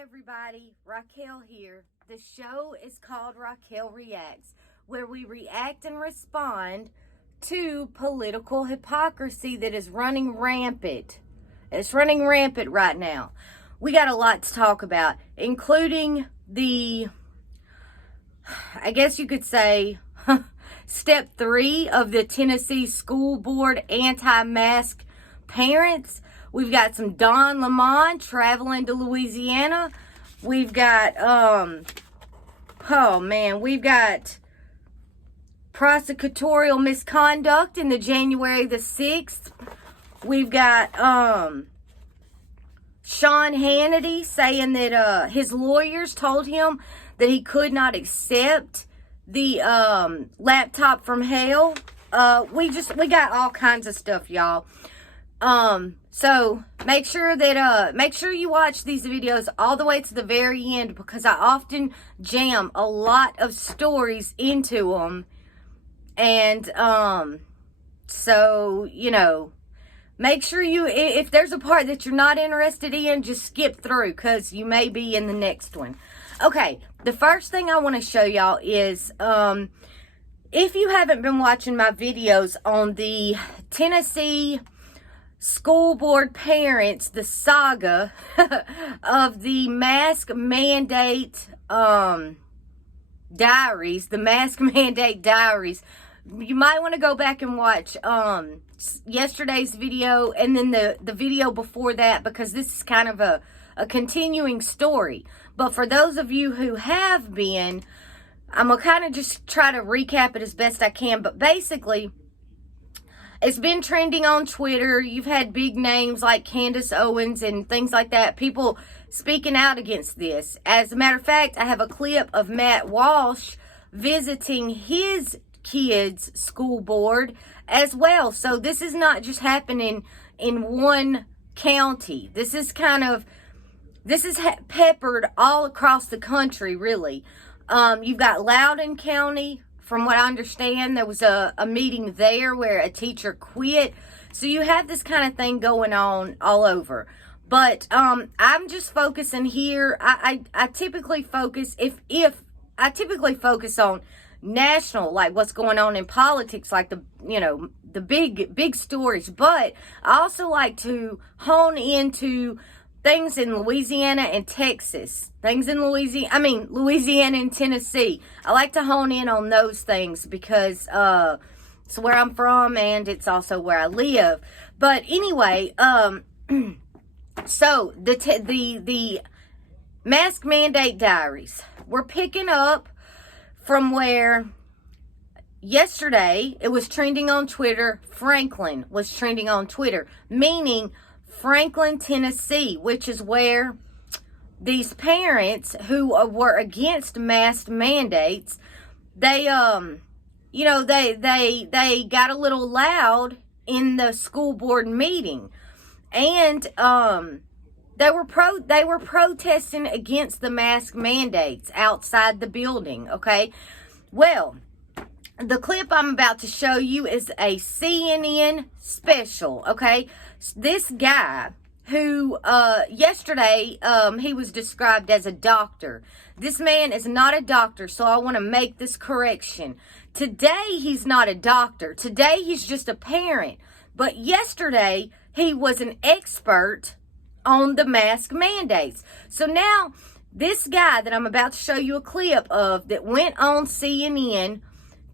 everybody, Raquel here. The show is called Raquel Reacts, where we react and respond to political hypocrisy that is running rampant. It's running rampant right now. We got a lot to talk about, including I guess you could say, step 3 of the Tennessee School Board anti-mask parents. We've got some Don Lemon traveling to Louisiana. We've got, we've got prosecutorial misconduct in the January the 6th. We've got, Sean Hannity saying that, his lawyers told him that he could not accept the, laptop from hell. We got all kinds of stuff, y'all. So make sure you watch these videos all the way to the very end, because I often jam a lot of stories into them. And, so, make sure if there's a part that you're not interested in, just skip through, because you may be in the next one. Okay, the first thing I want to show y'all is, if you haven't been watching my videos on the Tennessee School Board parents, the saga of the mask mandate diaries, you might want to go back and watch yesterday's video and then the video before that, because this is kind of a continuing story. But for those of you who have been, I'm going to kind of just try to recap it as best I can. But basically, it's been trending on Twitter. You've had big names like Candace Owens and things like that, people speaking out against this. As a matter of fact, I have a clip of Matt Walsh visiting his kids' school board as well. So this is not just happening in one county. This is peppered all across the country, really. You've got Loudoun County. From what I understand, there was a meeting there where a teacher quit. So you have this kind of thing going on all over. But I'm just focusing here. I typically focus I typically focus on national, like what's going on in politics, like the big stories. But I also like to hone into things in Louisiana and Texas. Louisiana and Tennessee. I like to hone in on those things because it's where I'm from and it's also where I live. But anyway, so the mask mandate diaries. We're picking up from where yesterday it was trending on Twitter. Franklin was trending on Twitter, meaning Franklin, Tennessee, which is where these parents who were against mask mandates, they got a little loud in the school board meeting, and they were protesting against the mask mandates outside the building. Okay, well, the clip I'm about to show you is a CNN special. Okay, this guy who yesterday he was described as a doctor. This man is not a doctor, so I want to make this correction. Today he's not a doctor. Today he's just a parent. But yesterday he was an expert on the mask mandates. So now this guy that I'm about to show you a clip of that went on CNN,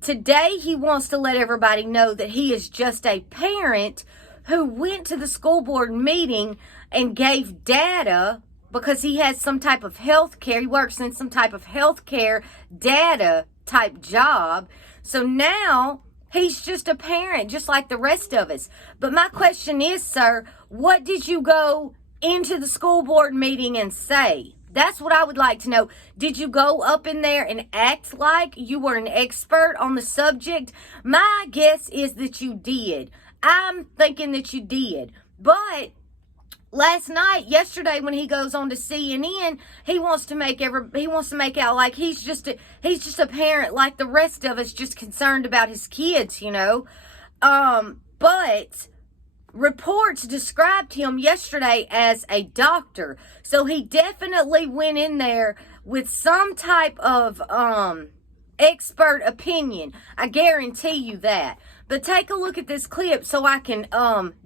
today he wants to let everybody know that he is just a parent who went to the school board meeting and gave data because he has some type of health care. He works in some type of health care data type job. So now he's just a parent, just like the rest of us. But my question is, sir, what did you go into the school board meeting and say? That's what I would like to know. Did you go up in there and act like you were an expert on the subject? My guess is that you did. I'm thinking that you did. But yesterday when he goes on to CNN, he wants to make out like he's just a parent like the rest of us, just concerned about his kids, But reports described him yesterday as a doctor. So he definitely went in there with some type of expert opinion. I guarantee you that. But take a look at this clip so I can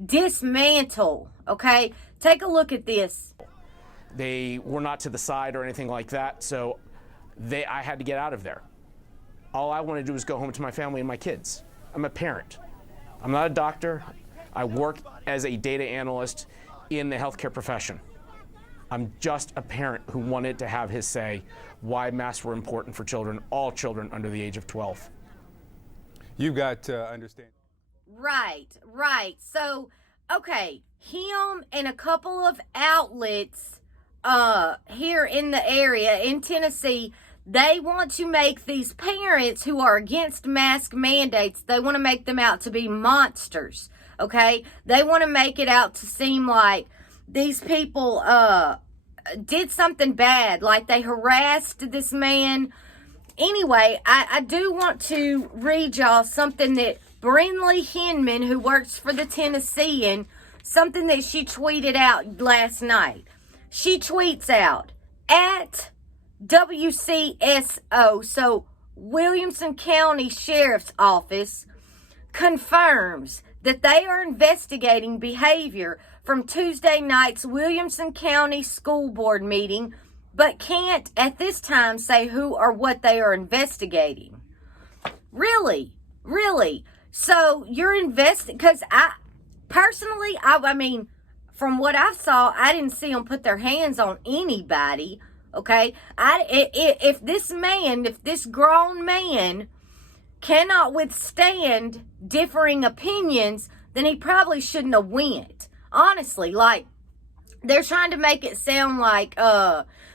dismantle, okay? Take a look at this. They were not to the side or anything like that, so I had to get out of there. All I want to do is go home to my family and my kids. I'm a parent. I'm not a doctor. I work as a data analyst in the healthcare profession. I'm just a parent who wanted to have his say why masks were important for children, all children under the age of 12. You've got to understand. Right. So, okay, him and a couple of outlets here in the area in Tennessee, they want to make these parents who are against mask mandates, they want to make them out to be monsters, okay? They want to make it out to seem like these people did something bad, like they harassed this man. Anyway, I do want to read y'all something that Brinley Hinman, who works for the Tennessean, something that she tweeted out last night. She tweets out, at WCSO, so Williamson County Sheriff's Office, confirms that they are investigating behavior from Tuesday night's Williamson County School Board meeting, but can't at this time say who or what they are investigating. Really? So you're investing, because I mean, from what I saw, I didn't see them put their hands on anybody, okay? If this grown man cannot withstand differing opinions, then he probably shouldn't have went. Honestly, like, they're trying to make it sound like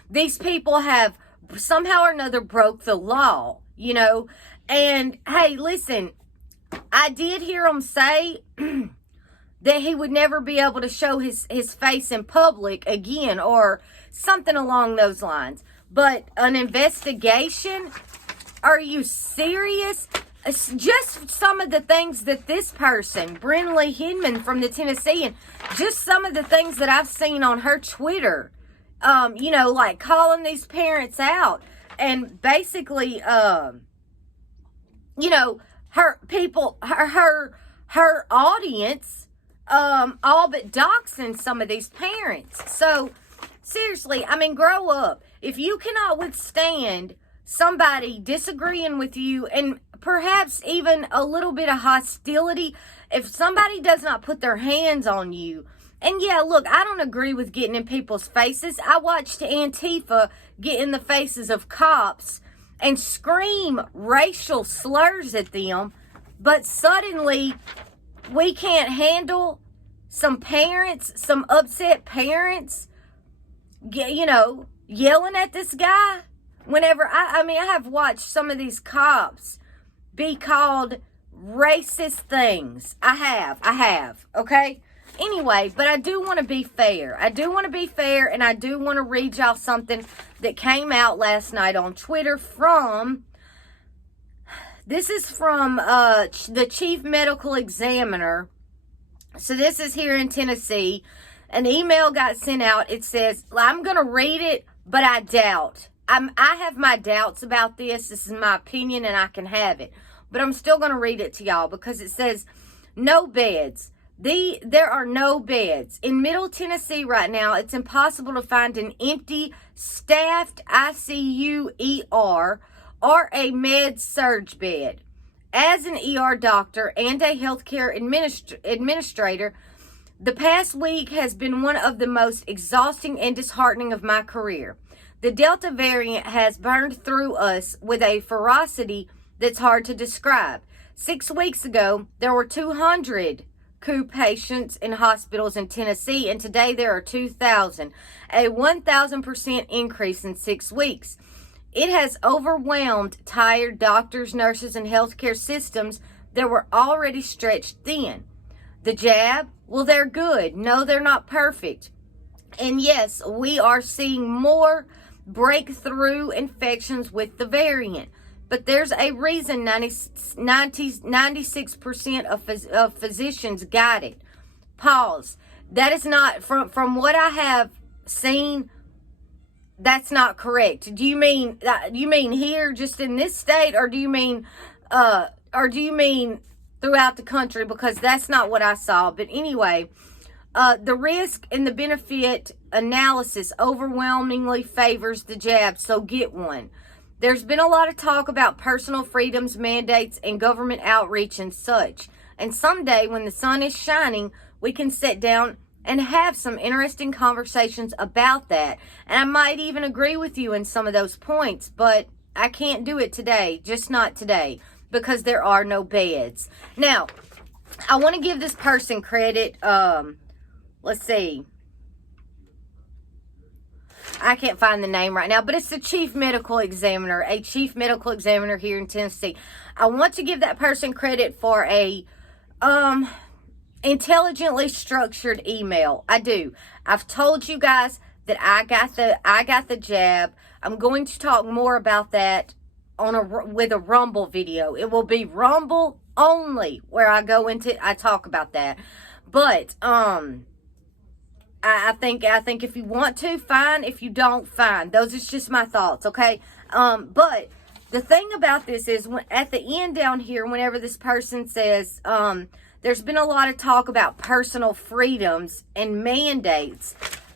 these people have somehow or another broke the law, you know? And, hey, listen, I did hear him say that he would never be able to show his face in public again or something along those lines. But an investigation? Are you serious? It's just some of the things that this person, Brinley Hinman from the Tennessean, just some of the things that I've seen on her Twitter, you know, like calling these parents out and basically, you know, her audience, all but doxing some of these parents. So, seriously, I mean, grow up. If you cannot withstand somebody disagreeing with you and perhaps even a little bit of hostility, if somebody does not put their hands on you, and yeah, look, I don't agree with getting in people's faces. I watched Antifa get in the faces of cops and scream racial slurs at them, but suddenly we can't handle some parents, some upset parents, you know, yelling at this guy. Whenever, I mean, I have watched some of these cops be called racist things. I have, okay? Anyway, but I do want to be fair. And I do want to read y'all something that came out last night on Twitter this is from the chief medical examiner. So this is here in Tennessee. An email got sent out. It says, I'm going to read it, but I doubt. I have my doubts about this. This is my opinion and I can have it. But I'm still going to read it to y'all because it says, no beds. There are no beds. In Middle Tennessee right now, it's impossible to find an empty, staffed ICU ER or a med-surg bed. As an ER doctor and a healthcare administrator, the past week has been one of the most exhausting and disheartening of my career. The Delta variant has burned through us with a ferocity that's hard to describe. 6 weeks ago, there were 200 coup patients in hospitals in Tennessee, and today there are 2,000, a 1,000% increase in 6 weeks. It has overwhelmed tired doctors, nurses, and healthcare systems that were already stretched thin. The jab? Well, they're good. No, they're not perfect. And yes, we are seeing more breakthrough infections with the variant. But there's a reason 96% of physicians got it. Pause. That is not, from what I have seen, that's not correct. Do you mean here, just in this state, or do you mean throughout the country? Because that's not what I saw. But anyway, the risk and the benefit analysis overwhelmingly favors the jab, so get one. There's been a lot of talk about personal freedoms, mandates, and government outreach and such. And someday, when the sun is shining, we can sit down and have some interesting conversations about that. And I might even agree with you in some of those points, but I can't do it today, just not today, because there are no beds. Now, I want to give this person credit. Let's see. I can't find the name right now, but it's the chief medical examiner, a chief medical examiner here in Tennessee. I want to give that person credit for a intelligently structured email. I do. I've told you guys that I got the jab. I'm going to talk more about that with a Rumble video. It will be Rumble only where I talk about that. But I think if you want to, fine. If you don't, fine. Those are just my thoughts, okay? But the thing about this is, at the end down here, whenever this person says, there's been a lot of talk about personal freedoms and mandates.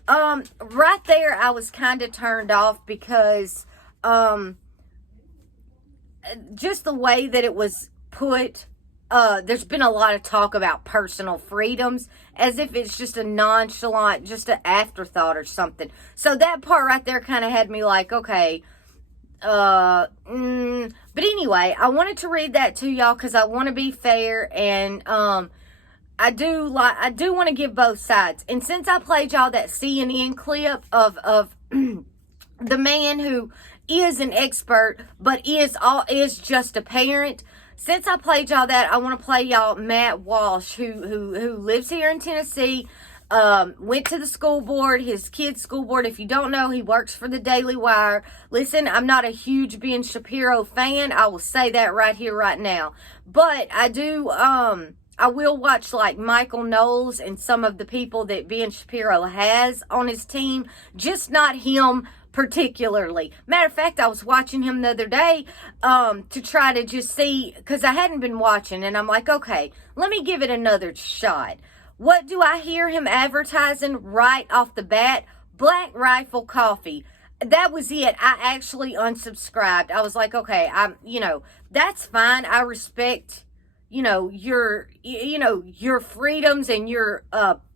Right there, I was kind of turned off because just the way that it was put. There's been a lot of talk about personal freedoms as if it's just a nonchalant, just an afterthought or something. So that part right there kind of had me like, okay. But anyway, I wanted to read that to y'all because I want to be fair, and I do want to give both sides. And since I played y'all that CNN clip of the man who is an expert but is just a parent. Since I played y'all that, I want to play y'all Matt Walsh, who lives here in Tennessee, went to the school board, his kid's school board. If you don't know, he works for the Daily Wire. Listen, I'm not a huge Ben Shapiro fan. I will say that right here, right now. But I do, I will watch like Michael Knowles and some of the people that Ben Shapiro has on his team, just not him particularly. Matter of fact, I was watching him the other day to try to just see, because I hadn't been watching, and I'm like, okay, let me give it another shot. What do I hear him advertising right off the bat? Black Rifle Coffee. That was it. I actually unsubscribed. I was like, okay, that's fine. I respect, your freedoms and your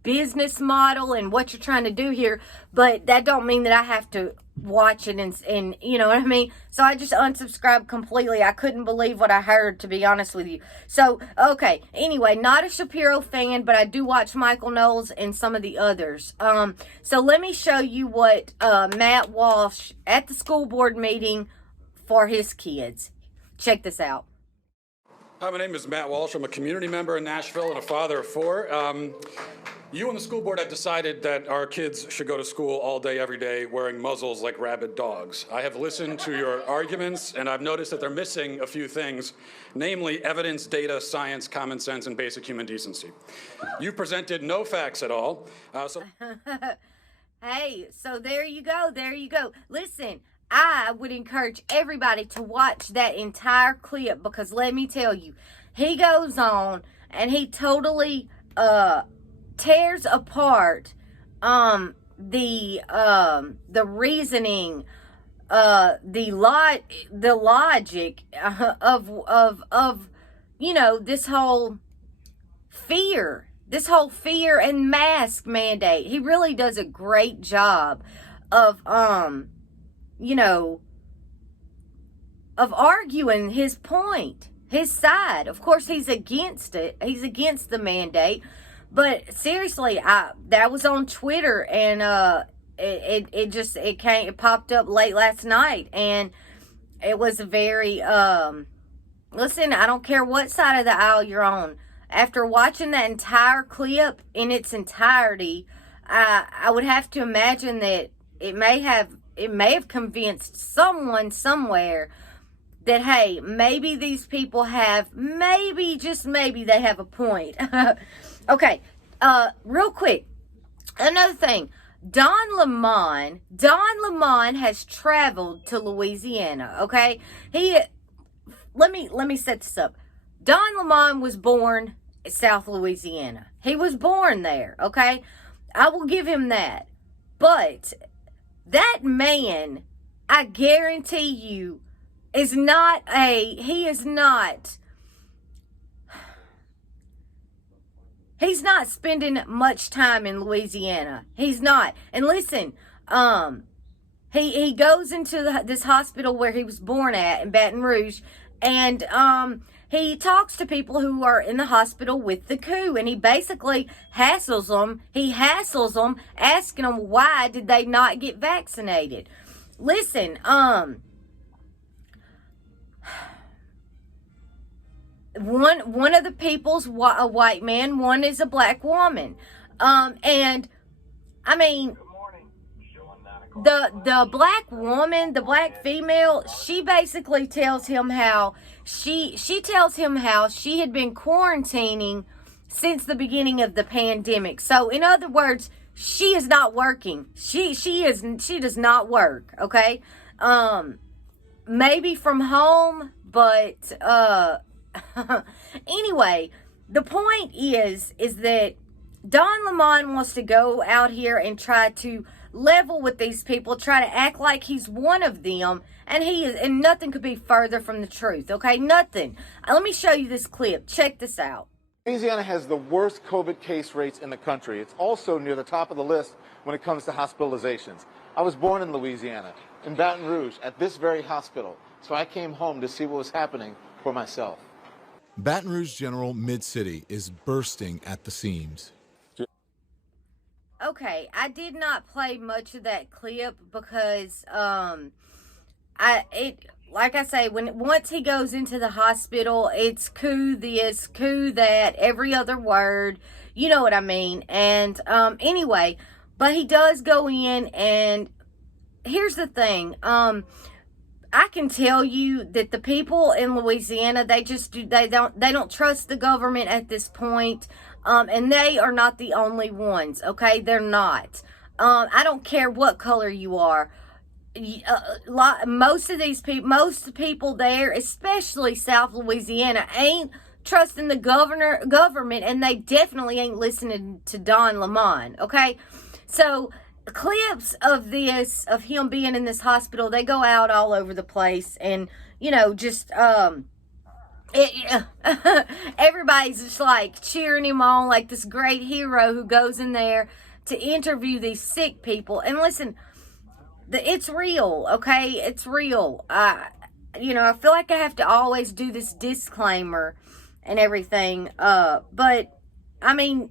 business model and what you're trying to do here, but that don't mean that I have to watch it and you know what I mean? So I just unsubscribed completely. I couldn't believe what I heard, to be honest with you. So, okay. Anyway, not a Shapiro fan, but I do watch Michael Knowles and some of the others. So let me show you what Matt Walsh at the school board meeting for his kids. Check this out. Hi, my name is Matt Walsh. I'm a community member in Nashville and a father of 4. You and the school board have decided that our kids should go to school all day, every day, wearing muzzles like rabid dogs. I have listened to your arguments, and I've noticed that they're missing a few things, namely evidence, data, science, common sense, and basic human decency. You presented no facts at all. Hey, so there you go. Listen, I would encourage everybody to watch that entire clip, because let me tell you, he goes on and he totally tears apart the reasoning, the logic of this whole fear and mask mandate. He really does a great job of arguing his point, his side. Of course, he's against it. He's against the mandate. But seriously, that was on Twitter, and it popped up late last night, and it was very listen, I don't care what side of the aisle you're on. After watching that entire clip in its entirety, I would have to imagine that it may have convinced someone somewhere that, hey, maybe these people have, just maybe they have a point. Okay, Real quick, another thing. Don Lemon has traveled to Louisiana, okay? Let me set this up. Don Lemon was born in South Louisiana. He was born there, okay? I will give him that. But that man, I guarantee you, he's not spending much time in Louisiana. He's not. And listen, he goes into this hospital where he was born at in Baton Rouge, and he talks to people who are in the hospital with the coup, and he basically hassles them. He hassles them, asking them why did they not get vaccinated. Listen, one of the people's a white man, one is a black woman, and I mean, the black woman, the black female, she basically tells him how she tells him how she had been quarantining since the beginning of the pandemic. So in other words, she is not working. She does not work, okay? Maybe from home, but anyway, the point is that Don Lemon wants to go out here and try to level with these people, try to act like he's one of them, and he is, and nothing could be further from the truth, okay? Nothing. Let me show you this clip. Check this out. Louisiana has the worst COVID case rates in the country. It's also near the top of the list when it comes to hospitalizations. I was born in Louisiana, in Baton Rouge, at this very hospital, so I came home to see what was happening for myself. Baton Rouge General Mid-City is bursting at the seams. Okay, I did not play much of that clip because like I say, once he goes into the hospital, it's coup this, coup that, every other word, you know what I mean. And anyway, but he does go in, and here's the thing, I can tell you that the people in Louisiana, they don't trust the government at this point. And they are not the only ones, okay? They're not. I don't care what color you are. Most people there, especially South Louisiana, ain't trusting the government, and they definitely ain't listening to Don Lemon, okay? So clips of him being in this hospital, they go out all over the place, and just everybody's just like cheering him on, like this great hero who goes in there to interview these sick people. And listen, it's real, okay? It's real. I feel like I have to always do this disclaimer and everything. But I mean,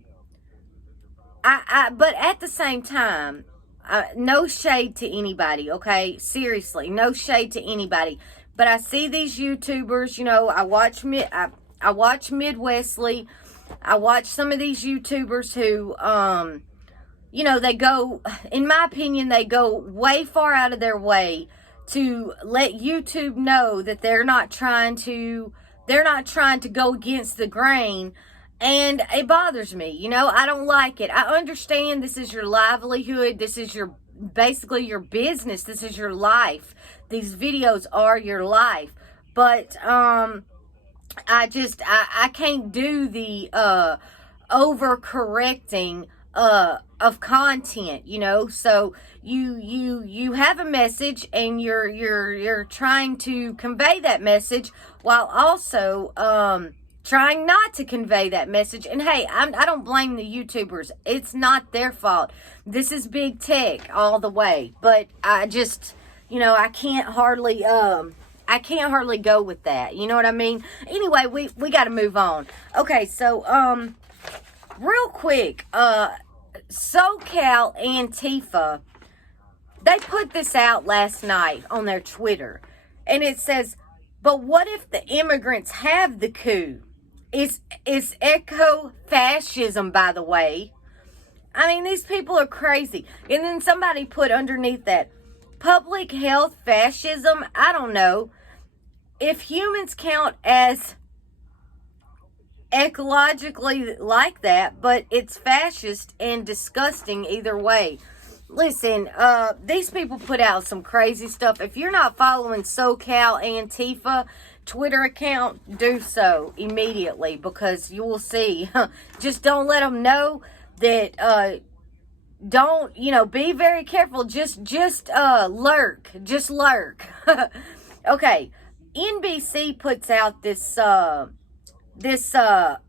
but at the same time, no shade to anybody, okay? Seriously, no shade to anybody. But I see these YouTubers, I watch Midwestly. I watch some of these YouTubers who, they go, in my opinion, they go way far out of their way to let YouTube know that they're not trying to go against the grain. And it bothers me, I don't like it. I understand this is your livelihood. This is basically your business. This is your life. These videos are your life. But I can't do the overcorrecting of content, So you have a message, and you're trying to convey that message while also trying not to convey that message. And hey, I don't blame the YouTubers. It's not their fault. This is big tech all the way. But I just, I can't hardly go with that. You know what I mean? Anyway, we got to move on. Okay, so real quick, SoCal Antifa, they put this out last night on their Twitter, and it says, "But what if the immigrants have the coup?" It's eco-fascism, by the way. I mean, these people are crazy. And then somebody put underneath that, public health fascism. I don't know. If humans count as ecologically like that, but it's fascist and disgusting either way. Listen, these people put out some crazy stuff. If you're not following SoCal Antifa Twitter account, do so immediately, because you will see. Just don't let them know that, don't, be very careful. Just lurk. Just lurk. Okay. NBC puts out this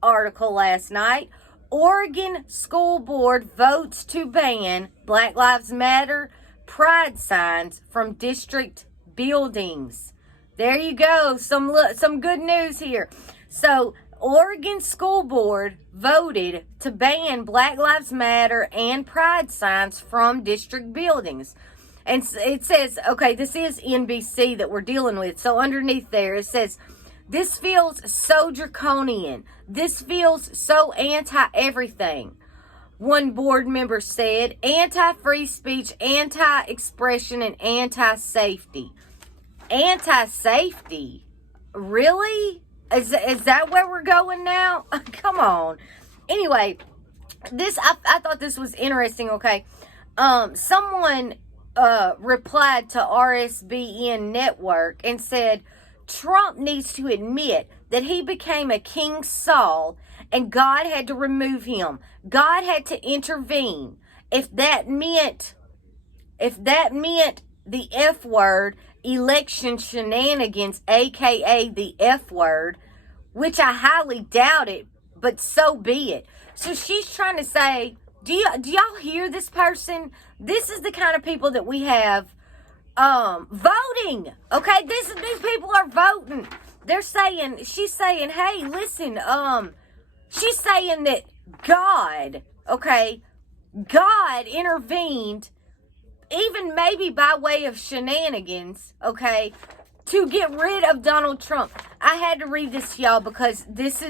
article last night. Oregon School Board votes to ban Black Lives Matter pride signs from district buildings. There you go. Some good news here. So, Oregon School Board voted to ban Black Lives Matter and pride signs from district buildings. And it says, okay, this is NBC that we're dealing with. So underneath there, it says, this feels so draconian. This feels so anti-everything. One board member said, anti-free speech, anti-expression, and anti-safety. Anti-safety? Really? Is that where we're going now? Come on. Anyway, I thought this was interesting, okay? Someone replied to RSBN Network and said, Trump needs to admit that he became a King Saul and God had to remove him. God had to intervene. If that meant the F word, election shenanigans, aka the F word, which I highly doubt it, but so be it. So she's trying to say, do y'all hear this person? This is the kind of people that we have voting. Okay, these people are voting. She's saying, hey, listen, she's saying that God intervened, even maybe by way of shenanigans, okay, to get rid of Donald Trump. I had to read this to y'all because this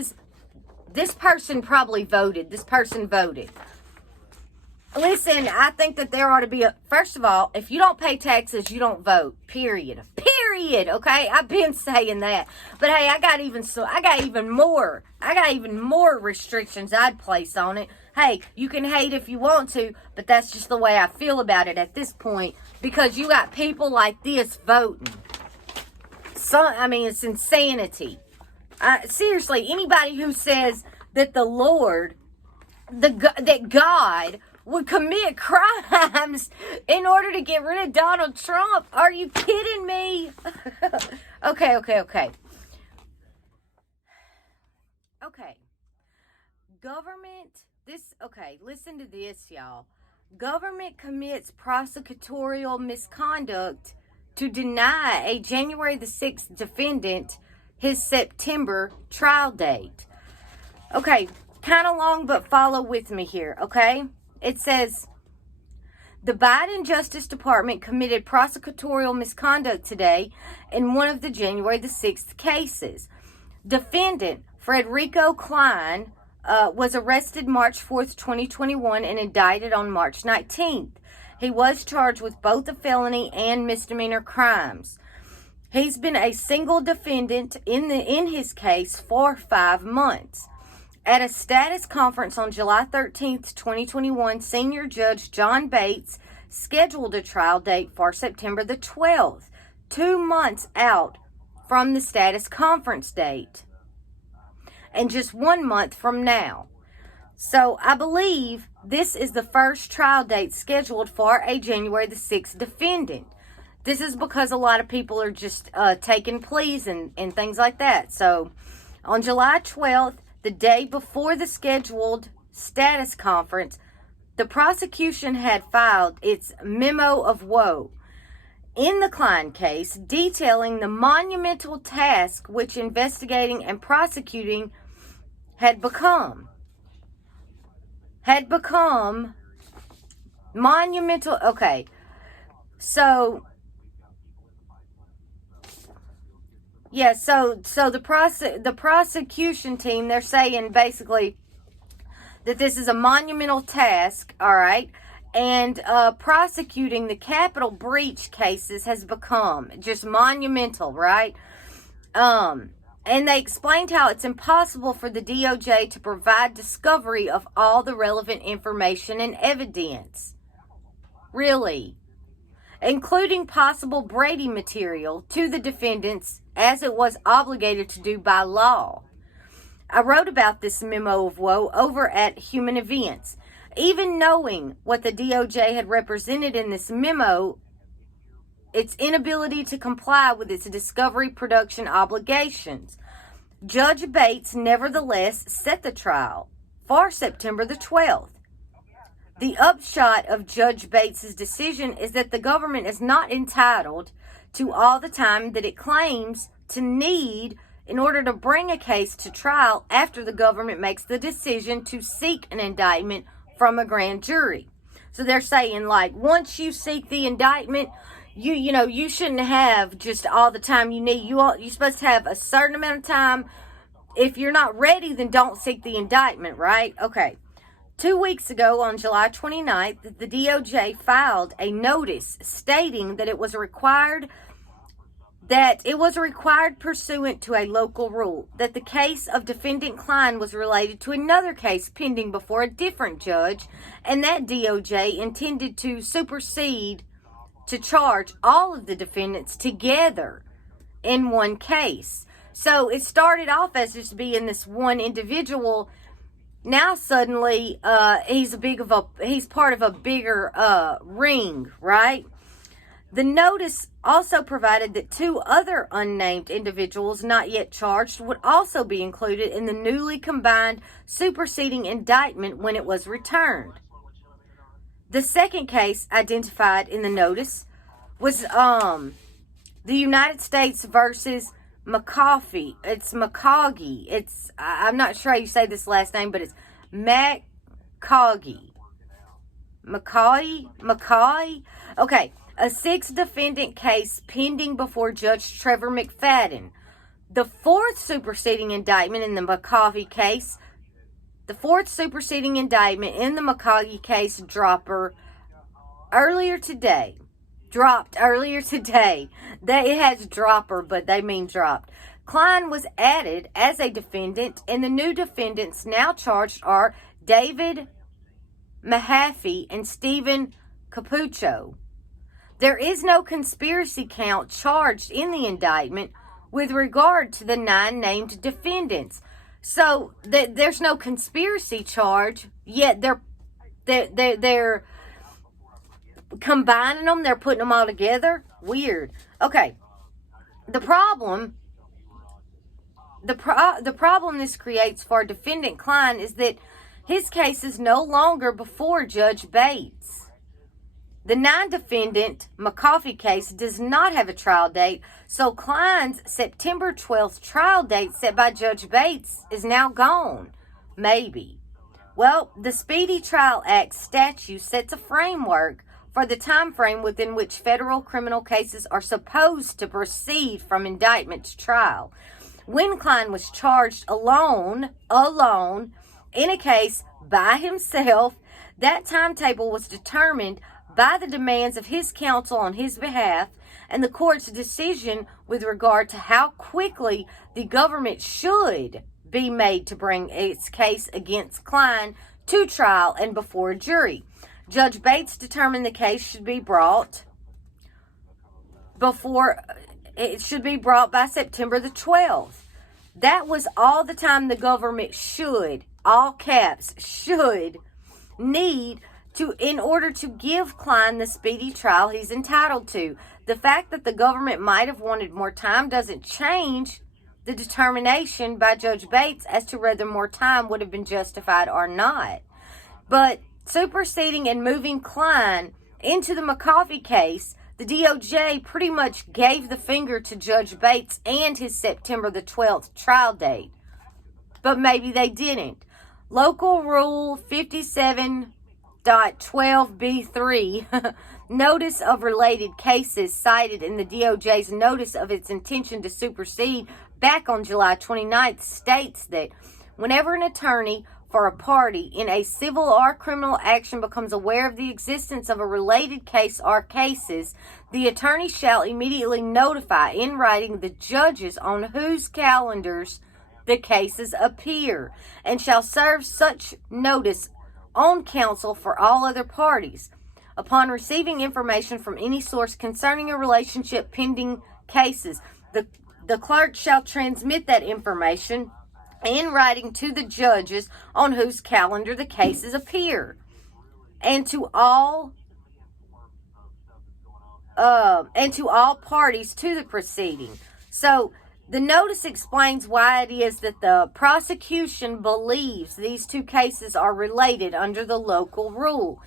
person probably voted. This person voted. Listen, I think that there ought to be first of all, if you don't pay taxes, you don't vote. Period. Okay? I've been saying that. But hey, I got even more restrictions I'd place on it. Hey, you can hate if you want to, but that's just the way I feel about it at this point, because you got people like this voting. It's insanity. Seriously, anybody who says that the Lord, that God would commit crimes in order to get rid of Donald Trump, are you kidding me? Okay. Listen to this, y'all. Government commits prosecutorial misconduct to deny a January the 6th defendant his September trial date. Okay, kind of long, but follow with me here, okay? It says, the Biden Justice Department committed prosecutorial misconduct today in one of the January the 6th cases. Defendant Frederico Klein was arrested March 4th, 2021 and indicted on March 19th. He was charged with both a felony and misdemeanor crimes. He's been a single defendant in his case for 5 months. At a status conference on July 13th, 2021, Senior Judge John Bates scheduled a trial date for September the 12th, 2 months out from the status conference date, and just 1 month from now. So I believe this is the first trial date scheduled for a January the 6th defendant. This is because a lot of people are just taking pleas and things like that. So on July 12th, the day before the scheduled status conference, the prosecution had filed its memo of woe in the Klein case, detailing the monumental task which investigating and prosecuting had become monumental. Okay, so yeah, so the prosecution team, they're saying basically that this is a monumental task, all right, and prosecuting the Capitol breach cases has become just monumental, right? And they explained how it's impossible for the DOJ to provide discovery of all the relevant information and evidence. Really. Including possible Brady material to the defendants as it was obligated to do by law. I wrote about this memo of woe over at Human Events. Even knowing what the DOJ had represented in this memo, its inability to comply with its discovery production obligations, Judge Bates nevertheless set the trial for September the 12th. The upshot of Judge Bates' decision is that the government is not entitled to all the time that it claims to need in order to bring a case to trial after the government makes the decision to seek an indictment from a grand jury. So they're saying, like, once you seek the indictment, you shouldn't have just all the time you need. You're supposed to have a certain amount of time. If you're not ready, then don't seek the indictment, right? Okay. 2 weeks ago, on July 29th, the DOJ filed a notice stating that it was required pursuant to a local rule that the case of defendant Klein was related to another case pending before a different judge, and that DOJ intended to supersede to charge all of the defendants together in one case. So it started off as just being this one individual. Now suddenly he's part of a bigger ring, right? The notice also provided that 2 other unnamed individuals not yet charged would also be included in the newly combined superseding indictment when it was returned. The second case identified in the notice was the United States versus McCoffey. It's McCoggy. I'm not sure how you say this last name, but it's McCoggy. McCoy? Okay. A 6-defendant case pending before Judge Trevor McFadden. The 4th superseding indictment in the McCoffey case, dropped earlier today. It has dropper, but they mean dropped. Klein was added as a defendant, and the new defendants now charged are David Mahaffey and Stephen Capuccio. There is no conspiracy count charged in the indictment with regard to the 9 named defendants. So there's no conspiracy charge, yet they're combining them, they're putting them all together. Weird. Okay. The problem this creates for defendant Klein is that his case is no longer before Judge Bates. The 9-defendant McCoffey case does not have a trial date, so Klein's September 12th trial date set by Judge Bates is now gone. Maybe. Well, the Speedy Trial Act statute sets a framework for the time frame within which federal criminal cases are supposed to proceed from indictment to trial. When Klein was charged alone, in a case by himself, that timetable was determined by the demands of his counsel on his behalf and the court's decision with regard to how quickly the government should be made to bring its case against Klein to trial and before a jury. Judge Bates determined the case should be brought by September the 12th. That was all the time the government should, all caps, should need to, in order to give Klein the speedy trial he's entitled to. The fact that the government might have wanted more time doesn't change the determination by Judge Bates as to whether more time would have been justified or not. But superseding and moving Klein into the McCoffey case, the DOJ pretty much gave the finger to Judge Bates and his September the 12th trial date. But maybe they didn't. Local Rule 57.12b3, notice of related cases cited in the DOJ's notice of its intention to supersede back on July 29th, states that whenever an attorney for a party in a civil or criminal action becomes aware of the existence of a related case or cases, the attorney shall immediately notify in writing the judges on whose calendars the cases appear, and shall serve such notice on counsel for all other parties. Upon receiving information from any source concerning a relationship pending cases, the clerk shall transmit that information in writing to the judges on whose calendar the cases appear, and to all parties to the proceeding. So the notice explains why it is that the prosecution believes these two cases are related under the local rule.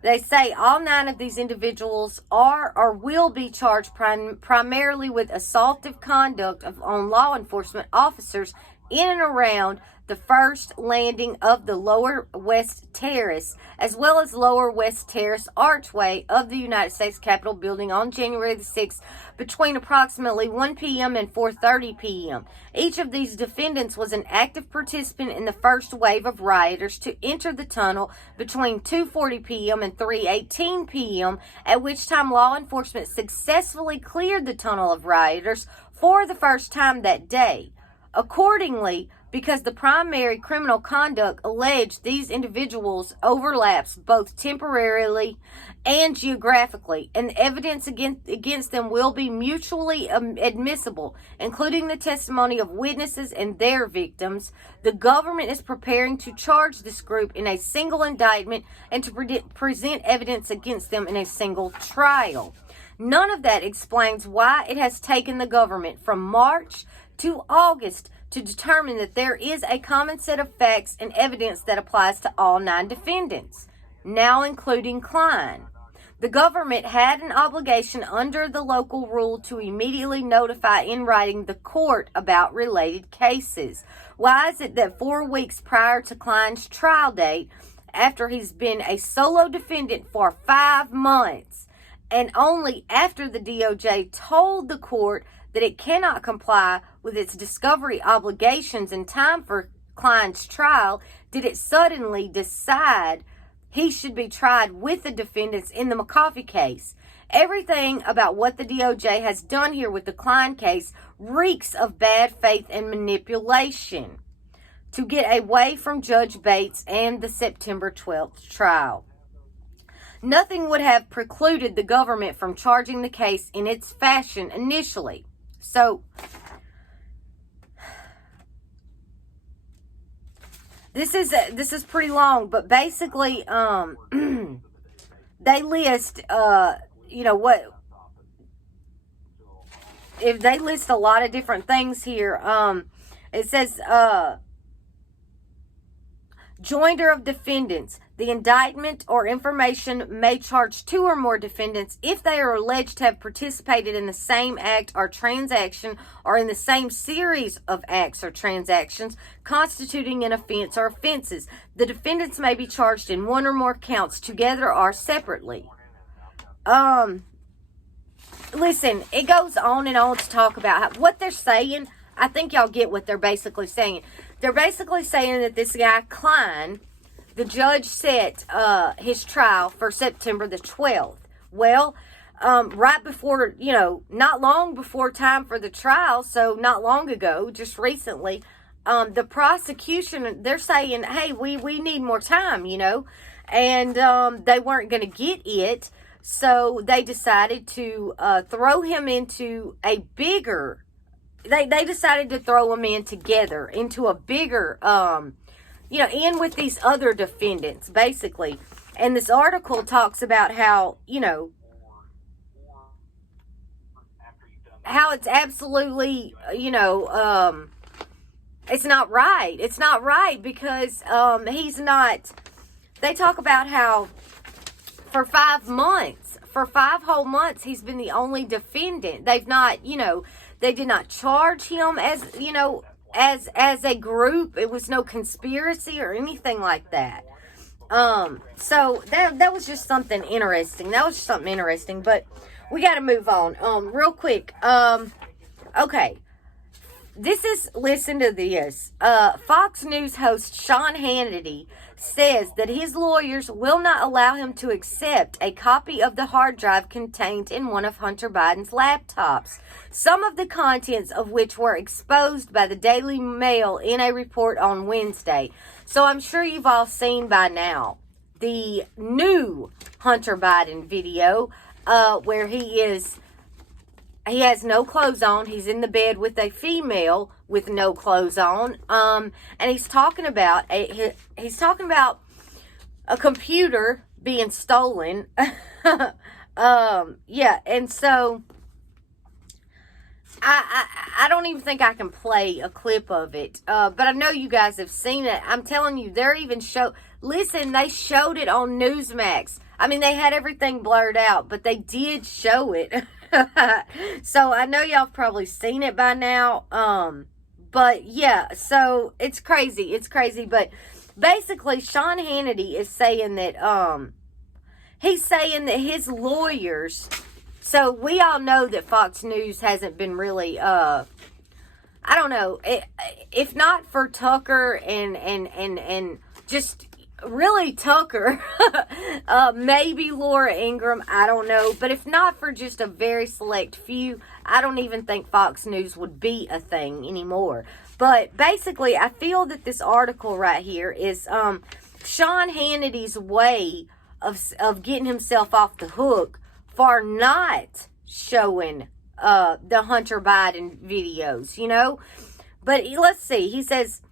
They say all 9 of these individuals are or will be charged primarily with assaultive conduct on law enforcement officers in and around the first landing of the Lower West Terrace, as well as Lower West Terrace archway of the United States Capitol building on January the 6th between approximately 1 p.m. and 4:30 p.m. Each of these defendants was an active participant in the first wave of rioters to enter the tunnel between 2:40 p.m. and 3:18 p.m., at which time law enforcement successfully cleared the tunnel of rioters for the first time that day. Accordingly, because the primary criminal conduct alleged these individuals overlaps both temporarily and geographically, and evidence against them will be mutually admissible, including the testimony of witnesses and their victims, the government is preparing to charge this group in a single indictment and to present evidence against them in a single trial. None of that explains why it has taken the government from March to August to determine that there is a common set of facts and evidence that applies to all 9 defendants, now including Klein. The government had an obligation under the local rule to immediately notify in writing the court about related cases. Why is it that 4 weeks prior to Klein's trial date, after he's been a solo defendant for 5 months, and only after the DOJ told the court that it cannot comply with its discovery obligations in time for Klein's trial, did it suddenly decide he should be tried with the defendants in the McCoffey case? Everything about what the DOJ has done here with the Klein case reeks of bad faith and manipulation to get away from Judge Bates and the September 12th trial. Nothing would have precluded the government from charging the case in its fashion initially. So, this is pretty long, but basically, they list, if they list a lot of different things here. It says, joinder of defendants. The indictment or information may charge 2 or more defendants if they are alleged to have participated in the same act or transaction or in the same series of acts or transactions constituting an offense or offenses. The defendants may be charged in 1 or more counts together or separately. Listen, it goes on and on to talk about what they're saying. I think y'all get what they're basically saying. They're basically saying that this guy, Klein, the judge set his trial for September the 12th. Well, right before, not long before time for the trial, so not long ago, just recently, the prosecution, they're saying, hey, we need more time, and they weren't going to get it, so they decided to throw him into a bigger, they decided to throw him in together into a bigger, in with these other defendants, basically. And this article talks about how, how it's absolutely, it's not right. It's not right because he's not, they talk about how for 5 months, for 5 whole months, he's been the only defendant. They've not, they did not charge him as, as a group. It was no conspiracy or anything like that. So that was just something interesting. But we got to move on. Real quick. Okay. listen to this. Fox News host Sean Hannity says that his lawyers will not allow him to accept a copy of the hard drive contained in one of Hunter Biden's laptops, some of the contents of which were exposed by the Daily Mail in a report on Wednesday. So I'm sure you've all seen by now the new Hunter Biden video where he has no clothes on. He's in the bed with a female with no clothes on. And he's talking about a computer being stolen. Yeah, and so I don't even think I can play a clip of it. But I know you guys have seen it. I'm telling you, they showed it on Newsmax. I mean, they had everything blurred out, but they did show it. So I know y'all have probably seen it by now. But yeah, so it's crazy. But basically Sean Hannity is saying that, he's saying that his lawyers, so we all know that Fox News hasn't been really, I don't know, if not for Tucker and just really Tucker, maybe Laura Ingraham, I don't know, but if not for just a very select few, I don't even think Fox News would be a thing anymore. But basically, I feel that this article right here is Sean Hannity's way of getting himself off the hook for not showing the Hunter Biden videos, you know. But let's see, he says,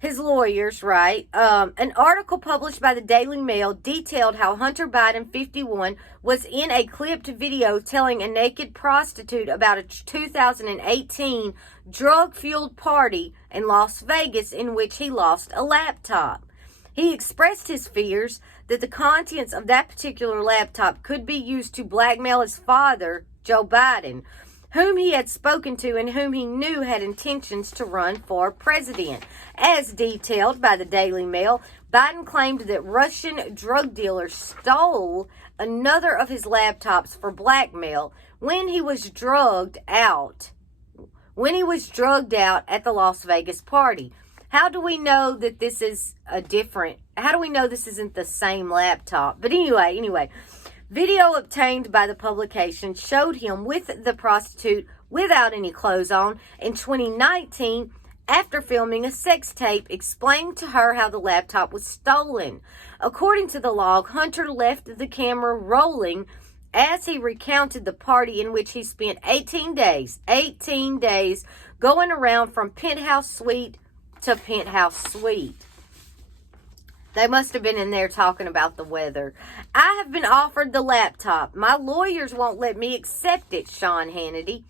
his lawyers, right? An article published by the Daily Mail detailed how Hunter Biden, 51, was in a clipped video telling a naked prostitute about a 2018 drug-fueled party in Las Vegas in which he lost a laptop. He expressed his fears that the contents of that particular laptop could be used to blackmail his father, Joe Biden, whom he had spoken to and whom he knew had intentions to run for president. As detailed by the Daily Mail, Biden claimed that Russian drug dealers stole another of his laptops for blackmail when he was drugged out at the Las Vegas party. How do we know that this is how do we know this isn't the same laptop? But anyway, video obtained by the publication showed him with the prostitute without any clothes on in 2019 after filming a sex tape explaining to her how the laptop was stolen. According to the log, Hunter left the camera rolling as he recounted the party in which he spent 18 days going around from penthouse suite to penthouse suite. They must have been in there talking about the weather. I have been offered the laptop. My lawyers won't let me accept it, Sean Hannity.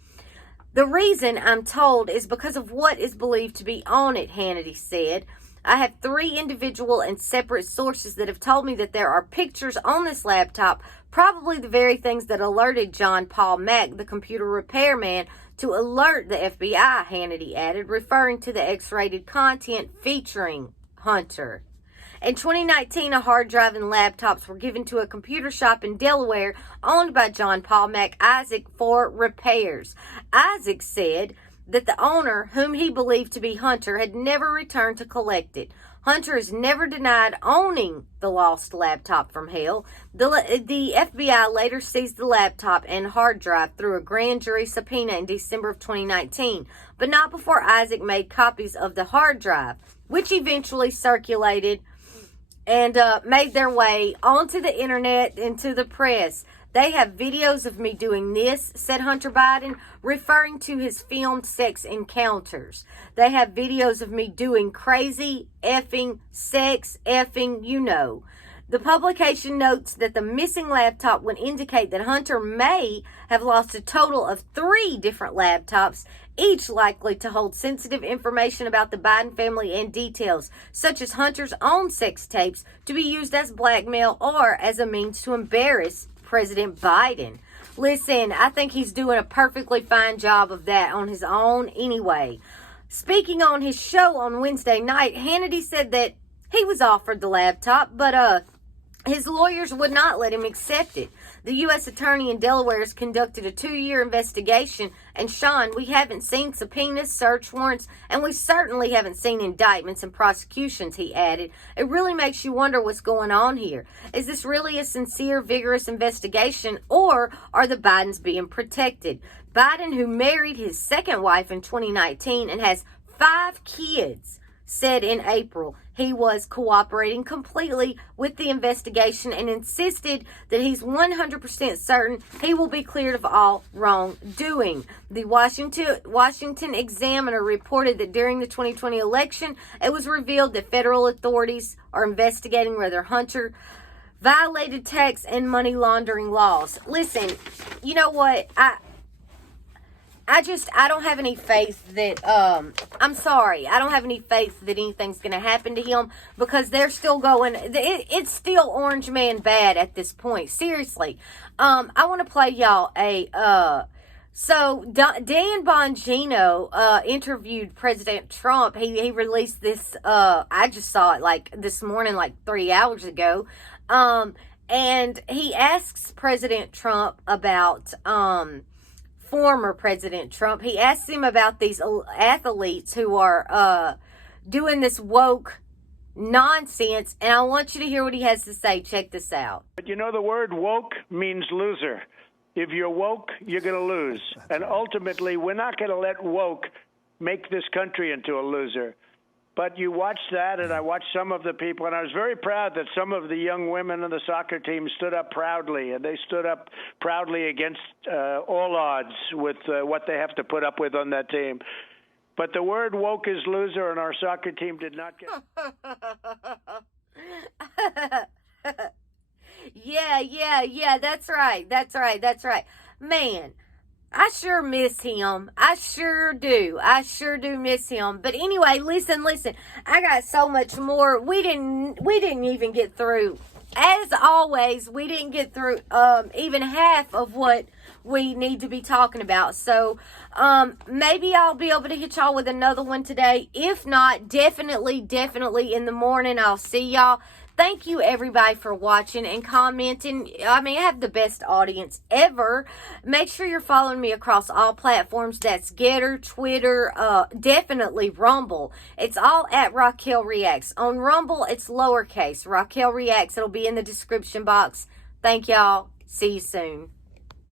The reason, I'm told, is because of what is believed to be on it, Hannity said. I have 3 individual and separate sources that have told me that there are pictures on this laptop, probably the very things that alerted John Paul Mack, the computer repairman, to alert the FBI, Hannity added, referring to the X-rated content featuring Hunter. In 2019, a hard drive and laptops were given to a computer shop in Delaware owned by John Paul Mac Isaac for repairs. Isaac said that the owner, whom he believed to be Hunter, had never returned to collect it. Hunter has never denied owning the lost laptop from hell. The FBI later seized the laptop and hard drive through a grand jury subpoena in December of 2019, but not before Isaac made copies of the hard drive, which eventually circulated and made their way onto the internet and to the press. They have videos of me doing this, said Hunter Biden, referring to his filmed sex encounters. They have videos of me doing crazy effing sex effing, you know. The publication notes that the missing laptop would indicate that Hunter may have lost a total of 3 different laptops, each likely to hold sensitive information about the Biden family and details, such as Hunter's own sex tapes, to be used as blackmail or as a means to embarrass President Biden. Listen, I think he's doing a perfectly fine job of that on his own anyway. Speaking on his show on Wednesday night, Hannity said that he was offered the laptop, but His lawyers would not let him accept it. The U.S. Attorney in Delaware has conducted a 2-year investigation, and Sean, we haven't seen subpoenas, search warrants, and we certainly haven't seen indictments and prosecutions, he added. It really makes you wonder what's going on here. Is this really a sincere, vigorous investigation, or are the Bidens being protected? Biden, who married his second wife in 2019 and has 5 kids, said in April he was cooperating completely with the investigation and insisted that he's 100% certain he will be cleared of all wrongdoing. The Washington Examiner reported that during the 2020 election, it was revealed that federal authorities are investigating whether Hunter violated tax and money laundering laws. Listen, you know what? I don't have any faith that, I'm sorry, I don't have any faith that anything's going to happen to him, because they're still going, it's still Orange Man bad at this point, seriously. I want to play y'all so Dan Bongino interviewed President Trump. He released this, I just saw it like this morning, like 3 hours ago, and he asks President Trump about, former President Trump. He asked him about these athletes who are doing this woke nonsense, and I want you to hear what he has to say. Check this out. But you know, the word woke means loser. If you're woke, you're going to lose. And ultimately, we're not going to let woke make this country into a loser. But you watch that, and I watched some of the people, and I was very proud that some of the young women on the soccer team stood up proudly, and they stood up proudly against all odds with what they have to put up with on that team. But the word woke is loser, and our soccer team did not get... Yeah, that's right. Man, I sure miss him. I sure do miss him. But anyway, listen. I got so much more. We didn't even get through. As always, we didn't get through even half of what we need to be talking about. So maybe I'll be able to hit y'all with another one today. If not, definitely in the morning. I'll see y'all. Thank you, everybody, for watching and commenting. I mean, I have the best audience ever. Make sure you're following me across all platforms. That's Getter, Twitter, definitely Rumble. It's all at Raquel Reacts. On Rumble, it's lowercase. Raquel Reacts. It'll be in the description box. Thank y'all. See you soon.